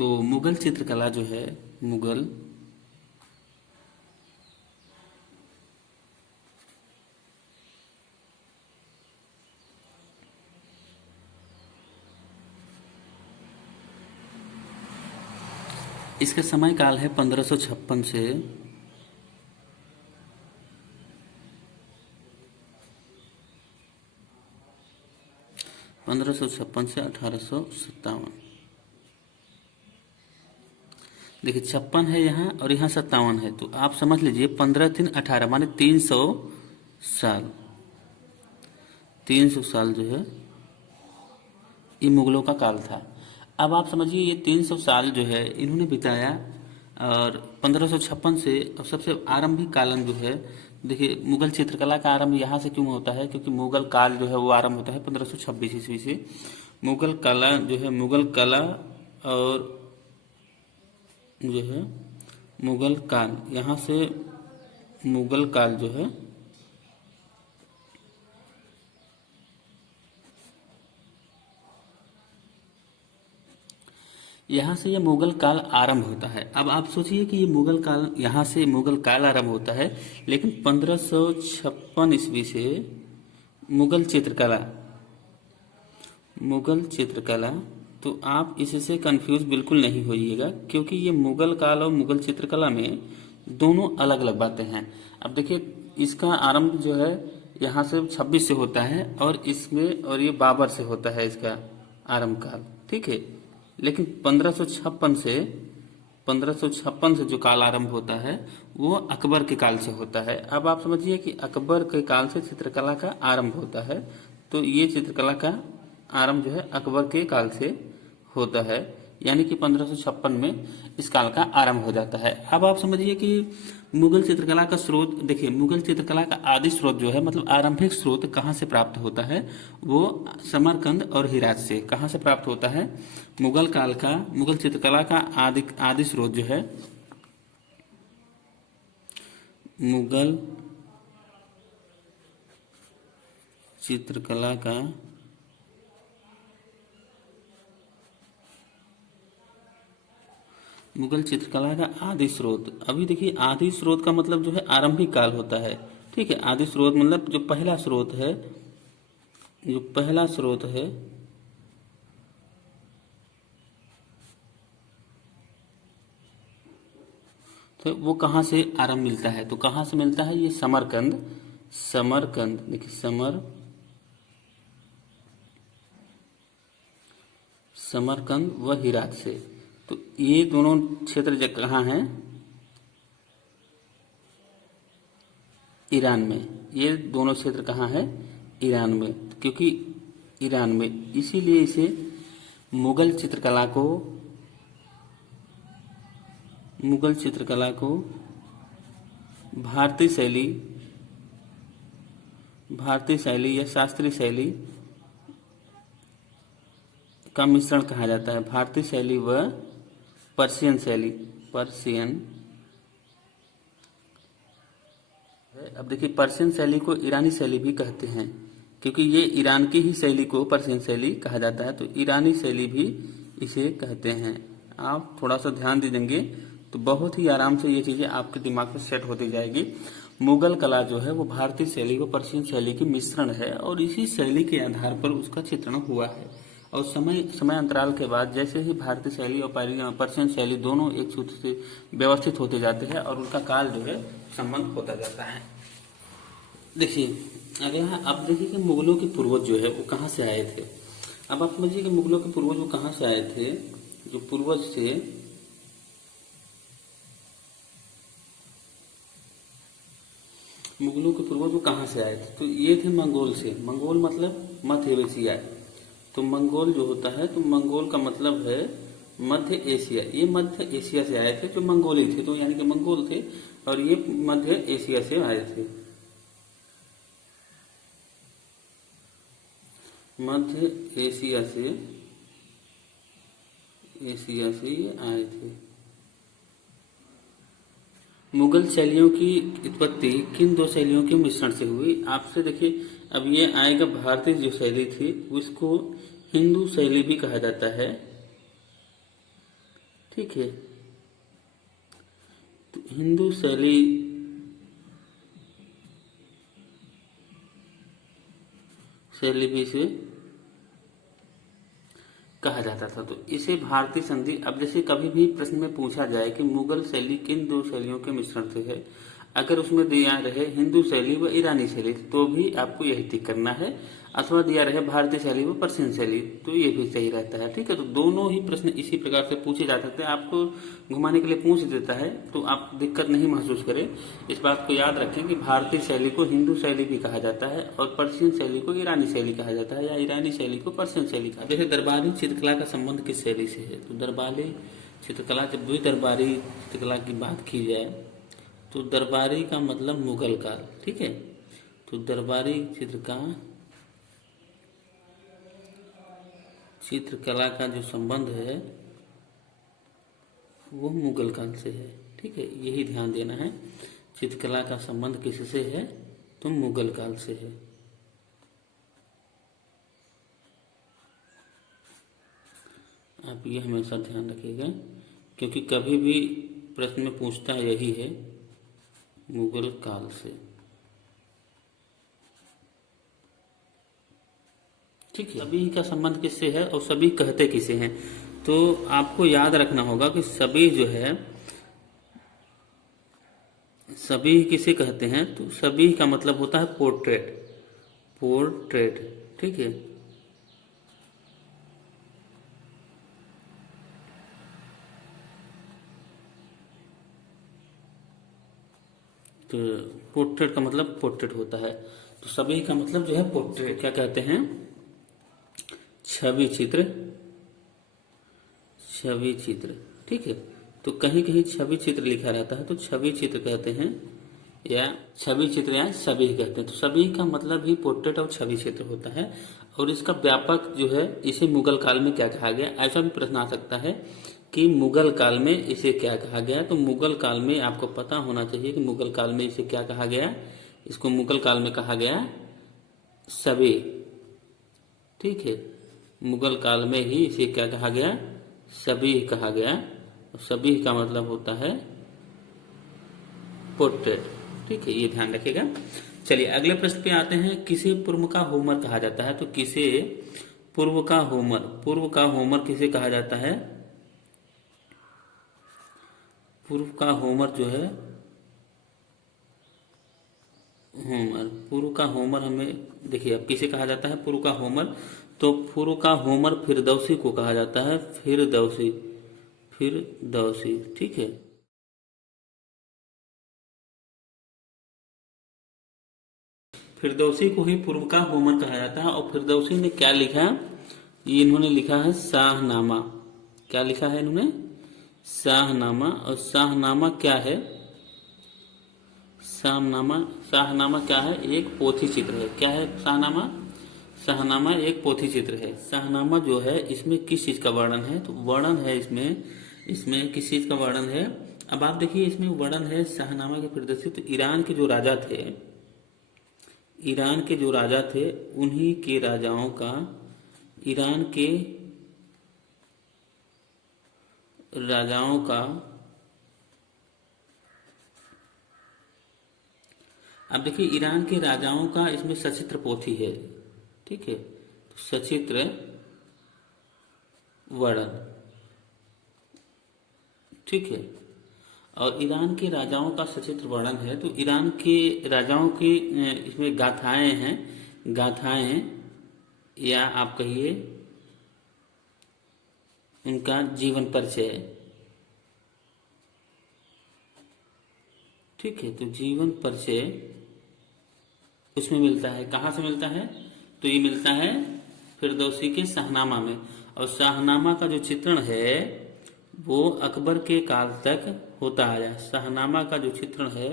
तो मुगल चित्रकला जो है, मुगल इसका समय काल है 1556 से 1857। देखिए 56 है यहाँ और यहाँ 57 है, तो आप समझ लीजिए 15×3=18 माने 300 साल। 300 साल जो है ये मुगलों का काल था। अब आप समझिए ये 300 साल जो है इन्होंने बिताया, और 1556 से अब सबसे आरंभिक कालन जो है, देखिए मुगल चित्रकला का आरंभ यहाँ से क्यों होता है, क्योंकि मुगल काल जो है वो आरंभ होता है 1526 ईस्वी से। मुगल कला जो है, मुगल कला और जो है मुगल काल, यहाँ से मुगल काल जो है यहाँ से ये मुगल काल आरंभ होता है। अब आप सोचिए कि ये मुगल काल, यहाँ से मुगल काल आरंभ होता है, लेकिन 1556 ईस्वी से मुगल चित्रकला, मुगल चित्रकला, तो आप इससे कंफ्यूज बिल्कुल नहीं होइएगा, क्योंकि ये मुगल काल और मुगल चित्रकला में दोनों अलग अलग बातें हैं। अब देखिए इसका आरंभ जो है यहाँ से 26 से होता है, और इसमें और ये बाबर से होता है इसका आरंभ काल, ठीक है। लेकिन 1556 से जो काल आरंभ होता है वो अकबर के काल से होता है। अब आप समझिए कि अकबर के काल से चित्रकला का आरंभ होता है, तो ये चित्रकला का आरंभ जो है अकबर के काल से होता है, यानी कि 1556 में इस काल का आरंभ हो जाता है। अब आप समझिए कि मुगल चित्रकला का स्रोत, देखिए मुगल चित्रकला का आदि स्रोत जो है, मतलब आरंभिक स्रोत कहाँ से प्राप्त होता है, वो समरकंद और हिरात से। कहाँ से प्राप्त होता है? मुगल काल का, मुगल चित्रकला का आदि स्रोत जो है, मुगल चित्रकला का मुगल चित्रकला का आदि स्रोत, अभी देखिए आदि स्रोत का मतलब जो है आरंभिक काल होता है, ठीक है। आदि स्रोत मतलब जो पहला स्रोत है, जो पहला स्रोत है तो वो कहाँ से आरंभ मिलता है, तो कहाँ से मिलता है? ये समरकंद, समरकंद, देखिए समरकंद व हिरात से। तो ये दोनों क्षेत्र कहाँ हैं? ईरान में। ये दोनों क्षेत्र कहाँ है? ईरान में, क्योंकि ईरान में, इसीलिए इसे मुगल चित्रकला को, मुगल चित्रकला को भारतीय शैली, भारतीय शैली या शास्त्रीय शैली का मिश्रण कहा जाता है। भारतीय शैली व पर्शियन शैली, पर्शियन। अब देखिए पर्शियन शैली को ईरानी शैली भी कहते हैं, क्योंकि ये ईरान की ही शैली को पर्शियन शैली कहा जाता है, तो ईरानी शैली भी इसे कहते हैं। आप थोड़ा सा ध्यान दे देंगे तो बहुत ही आराम से ये चीजें आपके दिमाग में सेट होती जाएगी। मुगल कला जो है वो भारतीय शैली व पर्शियन शैली की मिश्रण है, और इसी शैली के आधार पर उसका चित्रण हुआ है। और समय अंतराल के बाद जैसे ही भारतीय शैली और पर्शियन शैली दोनों एक सूत्र से व्यवस्थित होते जाते हैं, और उनका काल जो है संबंध होता जाता है। देखिए अगर यहाँ आप देखिए कि मुगलों के पूर्वज जो है वो कहाँ से आए थे। अब आप समझिए कि मुगलों के पूर्वज वो कहाँ से आए थे, जो पूर्वज थे मुगलों के पूर्वज वो कहाँ से आए थे, तो ये थे मंगोल से। मंगोल मतलब मध्य एशिया, तो मंगोल जो होता है, तो मंगोल का मतलब है मध्य एशिया। ये मध्य एशिया से आए थे, जो मंगोली थे, तो यानी कि मंगोल थे, और ये मध्य एशिया से आए थे, मध्य एशिया से ये आए थे। मुगल शैलियों की उत्पत्ति किन दो शैलियों के मिश्रण से हुई? आपसे देखिए अब ये आएगा, भारतीय जो शैली थी उसको हिंदू शैली भी कहा जाता है, ठीक है। तो हिंदू शैली भी इसे कहा जाता था। तो इसे भारतीय संधि, अब जैसे कभी भी प्रश्न में पूछा जाए कि मुगल शैली किन दो शैलियों के मिश्रण से है, अगर उसमें दिया रहे हिंदू शैली व ईरानी शैली तो भी आपको यही टिक करना है, अथवा दिया रहे भारतीय शैली व पर्शियन शैली तो ये भी सही रहता है। ठीक है, तो दोनों ही प्रश्न इसी प्रकार से पूछे जा सकते हैं, आपको घुमाने के लिए पूछ देता है तो आप दिक्कत नहीं महसूस करें। इस बात को याद रखें कि भारतीय शैली को हिंदू शैली भी कहा जाता है और पर्शियन शैली को ईरानी शैली कहा जाता है, या ईरानी शैली को पर्शियन शैली कहा जाता है। जैसे दरबारी चित्रकला का संबंध किस शैली से है, तो दरबारी चित्रकला, जब भी दरबारी चित्रकला की बात की जाए तो दरबारी का मतलब मुगल काल। ठीक है, तो दरबारी चित्रकला का जो संबंध है वो मुगल काल से है। ठीक है, यही ध्यान देना है, चित्रकला का संबंध किससे है, तो मुगल काल से है। आप ये हमेशा ध्यान रखिएगा, क्योंकि कभी भी प्रश्न में पूछता है यही है, मुगल काल से। ठीक है, सभी का संबंध किससे है और सभी कहते किसे हैं, तो आपको याद रखना होगा कि सभी जो है, सभी किसे कहते हैं, तो सभी का मतलब होता है पोर्ट्रेट। ठीक है, तो पोर्ट्रेट का मतलब पोर्ट्रेट होता है, तो सभी का मतलब जो है पोर्ट्रेट। क्या कहते हैं, छवि चित्र। ठीक है, तो कहीं कहीं छवि चित्र लिखा रहता है तो छवि चित्र कहते हैं, या छवि चित्र या सभी कहते हैं। तो सभी का मतलब ही पोर्ट्रेट और छवि चित्र होता है। और इसका व्यापक जो है, इसे मुगल काल में क्या कहा गया, ऐसा भी प्रश्न आ सकता है कि मुगल काल में इसे क्या कहा गया। तो मुगल काल में आपको पता होना चाहिए कि मुगल काल में इसे क्या कहा गया, इसको मुगल काल में कहा गया सभी। ठीक है, मुगल काल में ही इसे क्या कहा गया, सभी कहा गया। सभी का मतलब होता है पोर्ट्रेट। ठीक है, ये ध्यान रखिएगा। चलिए अगले प्रश्न पे आते हैं, किसे पूर्व का होमर कहा जाता है, तो किसे पूर्व का होमर किसे कहा जाता है, पूर्व का होमर जो है, पूर्व का होमर हमें देखिए अब किसे कहा जाता है, पूर्व का होमर, तो पूर्व का होमर फिरदौसी को कहा जाता है, फिरदौसी। ठीक है, फिरदौसी को ही पूर्व का होमर कहा जाता है। और फिरदौसी ने क्या लिखा, ये इन्होंने लिखा है शाहनामा। क्या लिखा है इन्होंने, शाहनामा। और शाहनामा क्या है, शाहनामा क्या है, एक पोथी चित्र है। क्या है शाहनामा एक पोथी चित्र है। शाहनामा जो है, इसमें किस चीज का वर्णन है, तो वर्णन है इसमें किस चीज का वर्णन है। अब आप देखिए, इसमें वर्णन है शाहनामा के फिरदौसी, तो ईरान के जो राजा थे उन्हीं के राजाओं का, ईरान के राजाओं का, अब देखिए ईरान के राजाओं का इसमें सचित्र पोथी है। ठीक है, तो सचित्र वर्णन। ठीक है, और ईरान के राजाओं का सचित्र वर्णन है, तो ईरान के राजाओं की इसमें गाथाएं या आप कहिए उनका जीवन परिचय। ठीक है, तो जीवन परिचय उसमें मिलता है। कहाँ से मिलता है, तो ये मिलता है फिरदौसी के शाहनामा में। और शाहनामा का जो चित्रण है वो अकबर के काल तक होता आया। शाहनामा का जो चित्रण है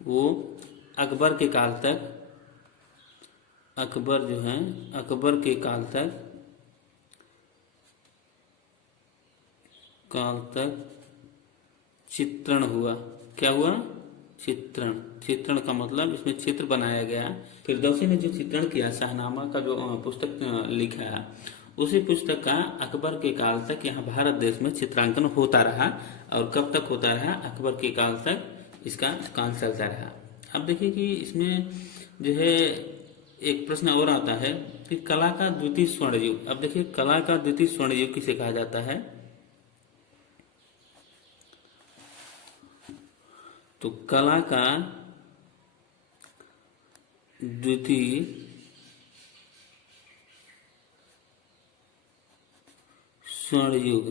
वो अकबर के काल तक, अकबर के काल तक चित्रण हुआ। क्या हुआ, चित्रण का मतलब इसमें चित्र बनाया गया। फिरदौसी ने जो चित्रण किया, शाहनामा का जो पुस्तक लिखा है, उसी पुस्तक का अकबर के काल तक यहाँ भारत देश में चित्रांकन होता रहा। और कब तक होता रहा? अकबर के काल तक इसका काम चलता रहा। अब देखिए कि इसमें जो है एक प्रश्न और आता है कि कला का द्वितीय स्वर्ण युग। अब देखिए कला का द्वितीय स्वर्ण युग किसे कहा जाता है? तो कला का द्वितीय स्वर्ण युग,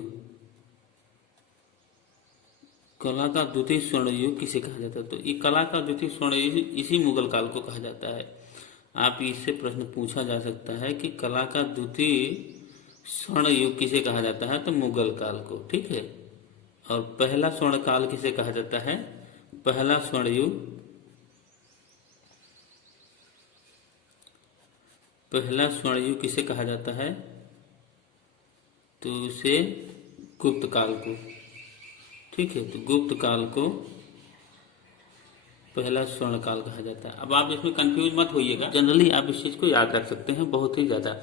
कला का द्वितीय स्वर्ण युग किसे कहा जाता है? तो ये कला का द्वितीय स्वर्ण युग इसी मुगल काल को कहा जाता है। आप इससे प्रश्न पूछा जा सकता है कि कला का द्वितीय स्वर्ण युग किसे कहा जाता है? तो मुगल काल को, ठीक है। और पहला स्वर्ण काल किसे कहा जाता है? पहला स्वर्ण युग, पहला स्वर्ण युग किसे कहा जाता है? तो उसे गुप्त काल को, ठीक है। तो गुप्त काल को पहला स्वर्ण काल कहा जाता है। अब आप इसमें कंफ्यूज मत होइएगा, जनरली आप इस चीज को याद रख सकते हैं बहुत ही ज्यादा।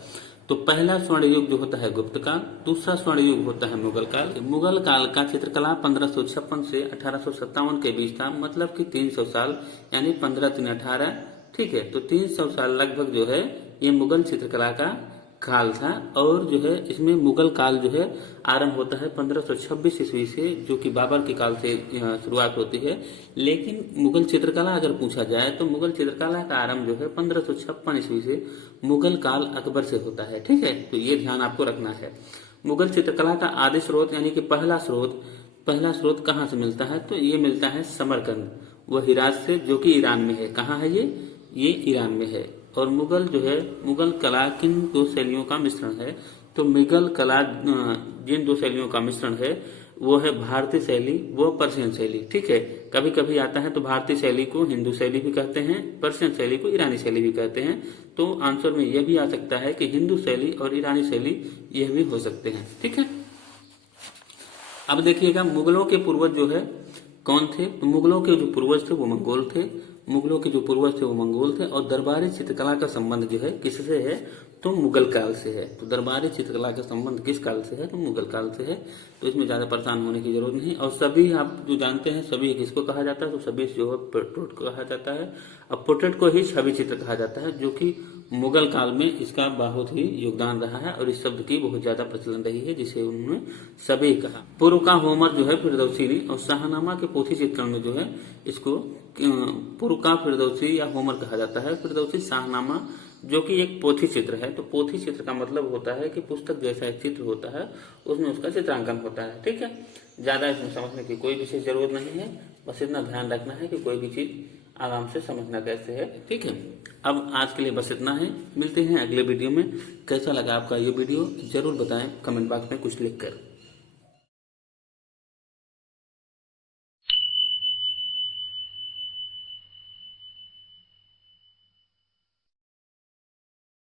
तो पहला स्वर्ण युग जो होता है गुप्त काल, दूसरा स्वर्ण युग होता है मुगल काल। मुगल काल का चित्रकला 1556 से 1857 के बीच था, मतलब कि 300 साल, यानी 15 3 18, ठीक है। तो 300 साल लगभग जो है ये मुगल चित्रकला का काल था। और जो है इसमें मुगल काल जो है आरंभ होता है 1526 ईस्वी से, जो कि बाबर के काल से शुरुआत होती है। लेकिन मुगल चित्रकला अगर पूछा जाए तो मुगल चित्रकला का आरंभ जो है 1556 ईस्वी से मुगल काल अकबर से होता है, ठीक है। तो ये ध्यान आपको रखना है। मुगल चित्रकला का आदि स्रोत यानी कि पहला स्रोत कहाँ से मिलता है? तो ये मिलता है समरकंद व हिरात से, जो कि ईरान में है। कहाँ है ये ईरान में है। और मुगल जो है, मुगल कला किन दो शैलियों का मिश्रण है? तो मुगल कला जिन दो शैलियों का मिश्रण है वो है भारतीय शैली व पर्शियन शैली, ठीक है। कभी कभी आता है तो भारतीय शैली को हिंदू शैली भी कहते हैं, पर्शियन शैली को ईरानी शैली भी कहते हैं। तो आंसर में यह भी आ सकता है कि हिंदू शैली और ईरानी शैली यह भी हो सकते हैं, ठीक है। अब देखिएगा मुगलों के पूर्वज जो है कौन थे? तो मुगलों के जो पूर्वज थे वो मंगोल थे। और दरबारी चित्रकला का संबंध जो है किससे है? तो मुगल काल से है। तो दरबारी चित्रकला का संबंध किस काल से है? तो मुगल काल से है। तो इसमें ज्यादा परेशान होने की जरूरत नहीं। और सभी आप जो जानते हैं सभी किसको कहा जाता है? तो सभी जो है पोर्ट्रेट को कहा जाता है। अब पोर्ट्रेट को ही छवि चित्र कहा जाता है, जो कि मुगल काल में इसका बहुत ही योगदान रहा है और इस शब्द की बहुत ज्यादा प्रचलन रही है, जिसे उन्होंने सभी कहा। पूर्व का होमर जो है फिरदौसी ने, और शाहनामा के पोथी चित्रण में जो है इसको पूर्व का फिरदौसी या होमर कहा जाता है। फिरदौसी शाहनामा जो कि एक पोथी चित्र है। तो पोथी चित्र का मतलब होता है कि पुस्तक जैसा एक चित्र होता है उसमें उसका चित्रांकन होता है, ठीक है। ज्यादा इसमें समझने की कोई विशेष जरूरत नहीं है, बस इतना ध्यान रखना है कि कोई भी चीज आराम से समझना कैसे है, ठीक है। अब आज के लिए बस इतना है, मिलते हैं अगले वीडियो में। कैसा लगा आपका ये वीडियो जरूर बताएं कमेंट बॉक्स में कुछ लिखकर।